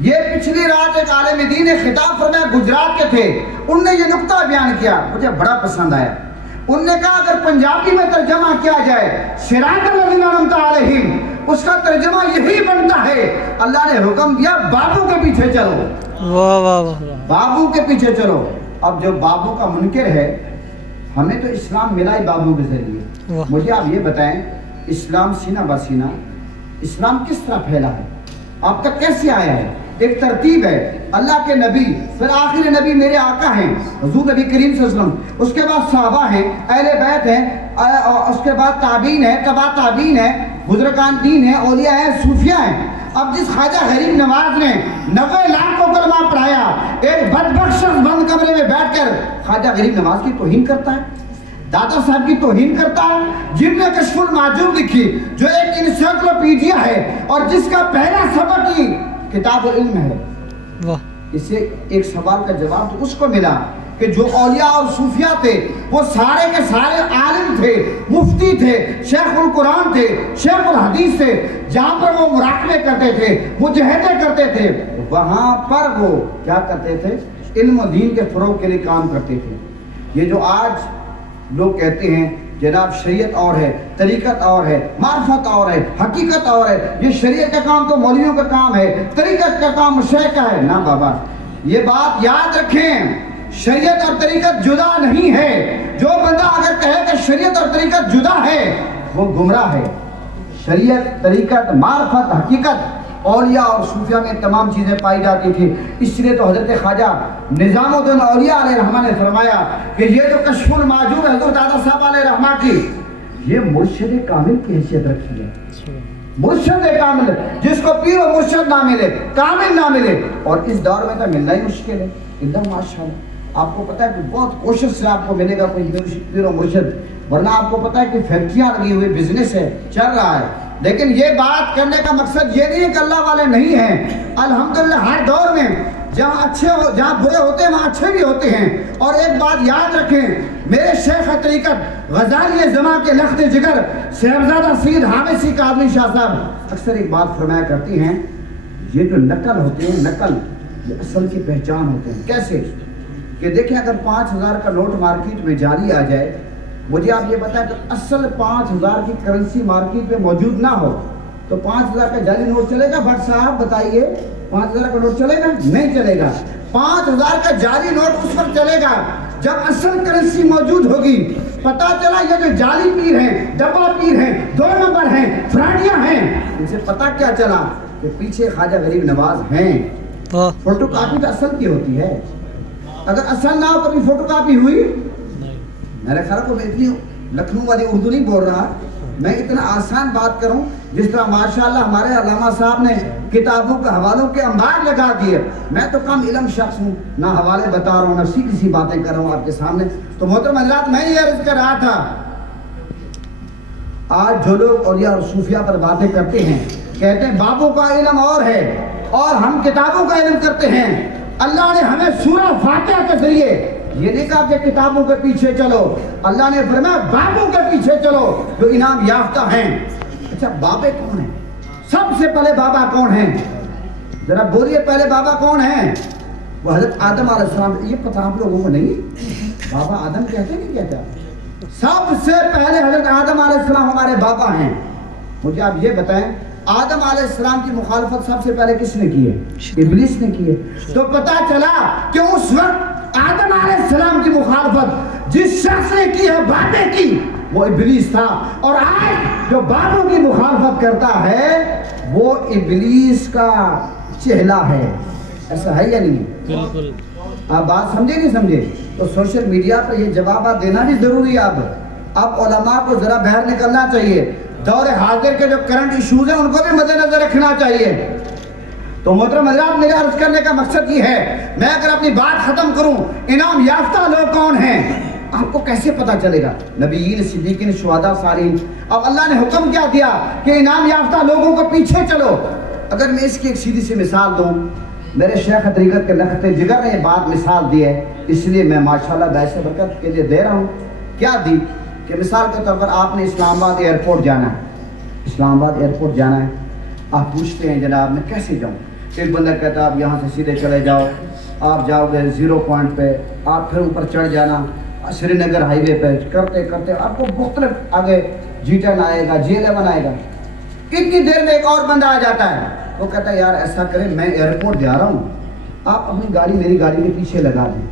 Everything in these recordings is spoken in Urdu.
یہ پچھلی رات ایک عالم دین نے خطاب فرمایا، گجرات کے تھے، ان نے یہ نقطہ بیان کیا، مجھے بڑا پسند آیا۔ ان نے کہا اگر پنجابی میں ترجمہ کیا جائے صراط الذین انعمت علیہم، اس کا ترجمہ یہی بنتا ہے اللہ نے حکم دیا بابو کے پیچھے چلو، واہ واہ واہ، بابو کے پیچھے چلو۔ اب جو بابو کا منکر ہے، ہمیں تو اسلام ملا ہی بابو کے ذریعے۔ مجھے آپ یہ بتائیں، اسلام سینہ بسینہ اسلام کس طرح پھیلا ہے، آپ تک کیسے آیا ہے؟ ایک ترتیب ہے، اللہ کے نبی، پھر آخری نبی میرے آقا ہیں حضور نبی کریم صلی اللہ علیہ وسلم، اس کے بعد صحابہ ہیں، اہل بیت ہیں، اس کے بعد تابعین ہیں، تبع تابعین ہیں، بزرگان دین ہیں، اولیاء ہیں، صوفیاء ہیں۔ اب جس خواجہ غریب نواز نے 90 لاکھ کو کلمہ پڑھایا، ایک بدبخت شخص بند کمرے میں بیٹھ کر خواجہ غریب نواز کی توہین کرتا ہے، دادا صاحب کی توہین کرتا ہے، جن نے کشف المعجوب لکھی جو ایک انسائکلوپیڈیا ہے اور جس کا پہلا سبق ہی کتاب العلم ہے۔ واہ، اس سے ایک سوال کا جواب تو اس کو ملا کہ جو اولیاء اور صوفیاء تھے وہ سارے کے سارے عالم تھے، مفتی تھے، شیخ القرآن تھے، شیخ الحدیث تھے، جہاں پر وہ مراقبے کرتے تھے، مجاہدے کرتے تھے، وہاں پر وہ کیا کرتے تھے؟ علم و دین کے فروغ کے لیے کام کرتے تھے۔ یہ جو آج لوگ کہتے ہیں جناب شریعت اور ہے، طریقت اور ہے، معرفت اور ہے، حقیقت اور ہے، یہ شریعت کا کام تو مولویوں کا کام ہے، طریقت کا کام شیخ کا ہے، نہ بابا، یہ بات یاد رکھیں، شریعت اور طریقت جدا نہیں ہے۔ جو بندہ اگر کہے کہ شریعت اور طریقت جدا ہے وہ گمراہ ہے۔ شریعت، طریقت، معرفت، حقیقت اولیاء اور صوفیاء میں تمام چیزیں پائی جاتی تھی۔ اس لیے تو حضرت خواجہ نظام الدین اولیاء علیہ رحمہ نے فرمایا کہ یہ جو کشف المعجوب ہے حضرت دادا صاحب علیہ رحمہ کی، یہ مرشد کامل کی حیثیت رکھی ہے۔ مرشد کامل، جس کو پیر و مرشد نہ ملے، کامل نہ ملے، اور اس دور میں تو ملنا ہی مشکل ہے۔ ایک دم ماشاءاللہ آپ کو پتا ہے کہ بہت کوشش سے آپ کو ملے گا کوئی پیر و مرشد، ورنہ آپ کو پتا ہے کہ فیکٹریاں لگی ہوئی، بزنس ہے، چل رہا ہے۔ لیکن یہ بات کرنے کا مقصد یہ نہیں ہے کہ اللہ والے نہیں ہیں۔ الحمدللہ ہر دور میں جہاں اچھے ہو، جہاں برے ہوتے ہیں وہاں اچھے بھی ہوتے ہیں۔ اور ایک بات یاد رکھیں، میرے شیخ طریقت غزالی زماں کے لخت جگر صاحبزادہ سید حامد سی کاظمی شاہ صاحب اکثر ایک بات فرمایا کرتی ہیں، یہ جو نقل ہوتے ہیں، نقل یہ اصل کی پہچان ہوتے ہیں۔ کیسے کہ دیکھیں اگر 5000 کا نوٹ مارکیٹ میں جاری آ جائے، مجھے آپ یہ بتائیں کہ اصل 5000 کی کرنسی مارکیٹ میں موجود نہ ہو تو 5000 کا جعلی نوٹ چلے گا؟ بٹ صاحب بتائیے، 5000 کا نوٹ چلے گا؟ نہیں چلے گا۔ 5000 کا جعلی نوٹ اس وقت چلے گا جب اصل کرنسی موجود ہوگی۔ پتا چلا یہ جو جعلی پیر ہیں، ڈبہ پیر ہیں، 2 نمبر ہیں، فراڈیاں ہیں، ان سے پتا کیا چلا کہ پیچھے خواجہ غریب نواز ہیں۔ فوٹو کاپی تو اصل کی ہوتی ہے، اگر اصل نہ ہو کبھی فوٹو کاپی ہوئی؟ میرے خیال کو میں اتنی لکھنؤ والی اردو نہیں بول رہا، میں اتنا آسان بات کروں جس طرح ماشاءاللہ ہمارے علامہ صاحب نے کتابوں کے حوالوں کے انبار لگا دیے۔ میں تو کم علم شخص ہوں، نہ حوالے بتا رہا ہوں، نہ سیدھی سی باتیں کر رہا ہوں آپ کے سامنے۔ تو محترم حضرات، میں یہ عرض کر رہا تھا، آج جو لوگ اولیاء اور صوفیاء پر باتیں کرتے ہیں، کہتے ہیں بابوں کا علم اور ہے اور ہم کتابوں کا علم کرتے ہیں۔ اللہ نے ہمیں سورہ فاتحہ کے ذریعے یہ نہیں کہا کہ کتابوں کے پیچھے چلو، اللہ نے فرمایا بابوں کے پیچھے چلو جو انعام یافتہ ہیں۔ اچھا بابے کون ہیں؟ سب سے پہلے بابا کون ہیں؟ ذرا بولیے پہلے بابا کون ہیں؟ وہ حضرت آدم علیہ السلام۔ یہ پتہ آپ لوگوں کو نہیں؟ بابا آدم کہتے نہیں کہتا؟ سب سے پہلے حضرت آدم علیہ السلام ہمارے بابا ہیں۔ مجھے آپ یہ بتائیں، آدم علیہ السلام کی مخالفت سب سے پہلے کس نے کی ہے؟ ابلیس نے کی ہے۔ تو پتا چلا کہ اس وقت آدم علیہ السلام کی مخالفت جس شخص نے کی ہے بابے کی، وہ ابلیس تھا۔ اور آج جو بابوں کی مخالفت کرتا ہے وہ ابلیس کا چہلا ہے۔ ایسا ہے یا نہیں؟ بالکل۔ آپ بات سمجھے نہیں سمجھے؟ تو سوشل میڈیا پر یہ جوابات دینا بھی ضروری ہے۔ اب علماء کو ذرا باہر نکلنا چاہیے، دور حاضر کے جو کرنٹ ایشوز ہیں ان کو بھی مد نظر رکھنا چاہیے۔ تو محترم حضرات، میرے عرض کرنے کا مقصد یہ ہے، میں اگر اپنی بات ختم کروں، انعام یافتہ لوگ کون ہیں آپ کو کیسے پتا چلے گا؟ نبیین، صدیقین، شہداء، صالحین۔ اب اللہ نے حکم کیا دیا کہ انعام یافتہ لوگوں کو پیچھے چلو۔ اگر میں اس کی ایک سیدھی سی مثال دوں، میرے شیخ طریقت کے لخت جگر نے یہ بات مثال دی ہے، اس لیے میں ماشاءاللہ باعث برکت کے لیے دے رہا ہوں۔ کیا دی کہ مثال کے طور پر آپ نے اسلام آباد ایئرپورٹ جانا ہے، اسلام آباد ایئرپورٹ جانا ہے، آپ پوچھتے ہیں جناب میں کیسے جاؤں؟ ایک بندہ کہتا ہے آپ یہاں سے سیدھے چلے جاؤ، آپ جاؤ گے 0 پوائنٹ پہ، آپ پھر اوپر چڑھ جانا سری نگر ہائی وے پہ، کرتے کرتے آپ کو مختلف آگے G10 آئے گا، G11 آئے گا، اتنی دیر میں ایک اور بندہ آ جاتا ہے، وہ کہتا ہے یار ایسا کریں میں ایئرپورٹ جا رہا ہوں، آپ اپنی گاڑی میری گاڑی کے پیچھے لگا دیں،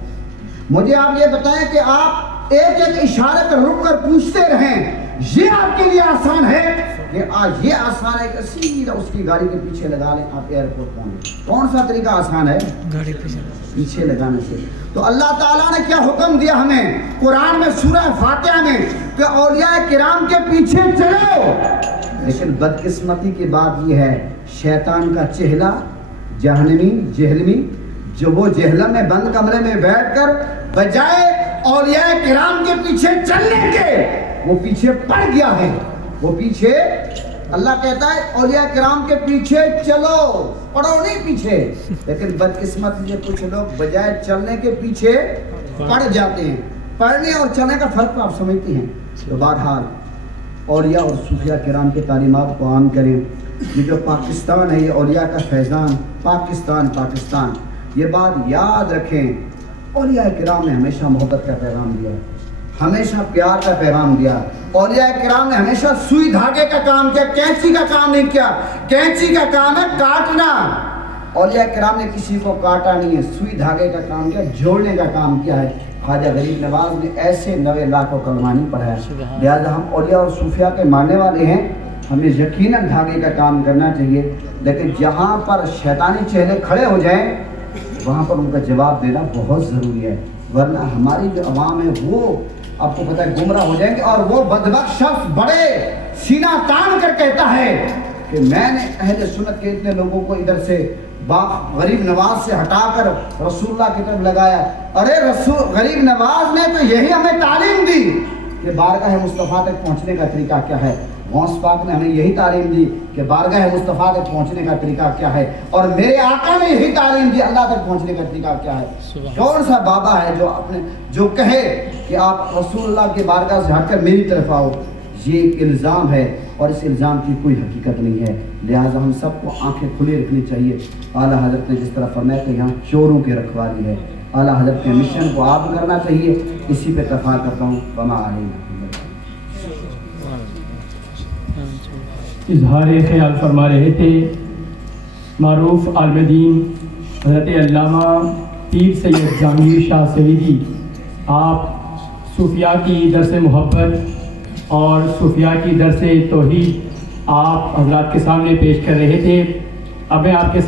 مجھے آپ یہ بتائیں کہ آپ ایک ایک اشارے پر رک کر پوچھتے رہیں، یہ آپ کے لیے آسان ہے کہ آج یہ آسان ہے کہ سیدھا اس کی گاڑی کے پیچھے لگا لیں آپ ایئرپورٹ پہنچیں؟ کون سا طریقہ آسان ہے؟ گاڑی پیچھے لگانے سے۔ تو اللہ تعالیٰ نے کیا حکم دیا ہمیں قرآن میں سورہ فاتحہ میں کہ اولیاء کرام کے پیچھے چلو، لیکن بدقسمتی کی بات یہ ہے شیطان کا چہلا جہنمی جو وہ جہنم میں بند کمرے میں بیٹھ کر بجائے اولیاء کرام کے پیچھے چلنے کے وہ پیچھے پڑ گیا ہے، وہ پیچھے اللہ کہتا ہے اولیاء کرام کے پیچھے چلو، پڑو نہیں پیچھے، لیکن بدقسمتی سے کچھ لوگ بجائے چلنے کے پیچھے پڑ جاتے ہیں۔ پڑھنے اور چلنے کا فرق آپ سمجھتے ہیں؟ تو بہرحال اولیاء اور صوفیاء کرام کی تعلیمات کو عام کریں۔ یہ جو پاکستان ہے یہ اولیاء کا فیضان، پاکستان، یہ بات یاد رکھیں، اولیاء کرام نے ہمیشہ محبت کا پیغام دیا، ہمیشہ پیار کا پیغام دیا، اولیاء کرام نے ہمیشہ سوئی دھاگے کا کام کیا، کینچی کا کام نہیں کیا، کینچی کا کام ہے کاٹنا، اولیاء کرام نے کسی کو کاٹا نہیں ہے، سوئی دھاگے کا کام کیا، جوڑنے کا کام کیا ہے۔ خواجہ غریب نواز نے ایسے 9 لاکھ کو کلمہ نہیں پڑھایا، لہذا ہم اولیاء اور صوفیاء کے ماننے والے ہیں، ہمیں یقیناً دھاگے کا کام کرنا چاہیے، لیکن جہاں پر شیطانی چہرے کھڑے ہو جائیں وہاں پر ان کا جواب دینا بہت ضروری ہے، ورنہ ہماری جو عوام ہے وہ آپ کو پتہ ہے گمراہ ہو جائیں گے۔ اور وہ بدبخت شخص بڑے سینہ تان کر کہتا ہے کہ میں نے اہل سنت کے اتنے لوگوں کو ادھر سے غریب نواز سے ہٹا کر رسول اللہ کی طرف لگایا۔ ارے غریب نواز نے تو یہی ہمیں تعلیم دی کہ بارگاہ مصطفیٰ تک پہنچنے کا طریقہ کیا ہے، غوث پاک نے ہمیں یہی تعلیم دی کہ بارگاہ مصطفیٰ تک پہنچنے کا طریقہ کیا ہے، اور میرے آقا نے یہی تعلیم دی اللہ تک پہنچنے کا طریقہ کیا ہے۔ کون سا بابا ہے جو کہے کہ آپ رسول اللہ کی بارگاہ سے ہٹ کر میری طرف آؤ؟ یہ ایک الزام ہے اور اس الزام کی کوئی حقیقت نہیں ہے، لہٰذا ہم سب کو آنکھیں کھلی رکھنی چاہیے۔ اعلیٰ حضرت نے جس طرح فرمایا کہ یہاں چوروں کی رکھوالی ہے، اعلیٰ حضرت کے مشن کو آپ کرنا چاہیے، اسی پہ اتفاق کرتا ہوں۔ وما علینا۔ اظہار خیال فرما رہے تھے معروف عالم دین حضرت علامہ پیر سید جہانگیر شاہ سویدی۔ آپ صوفیاء کی درس محبت اور صوفیاء کی درس توحید آپ حضرات کے سامنے پیش کر رہے تھے۔ اب میں آپ کے ساتھ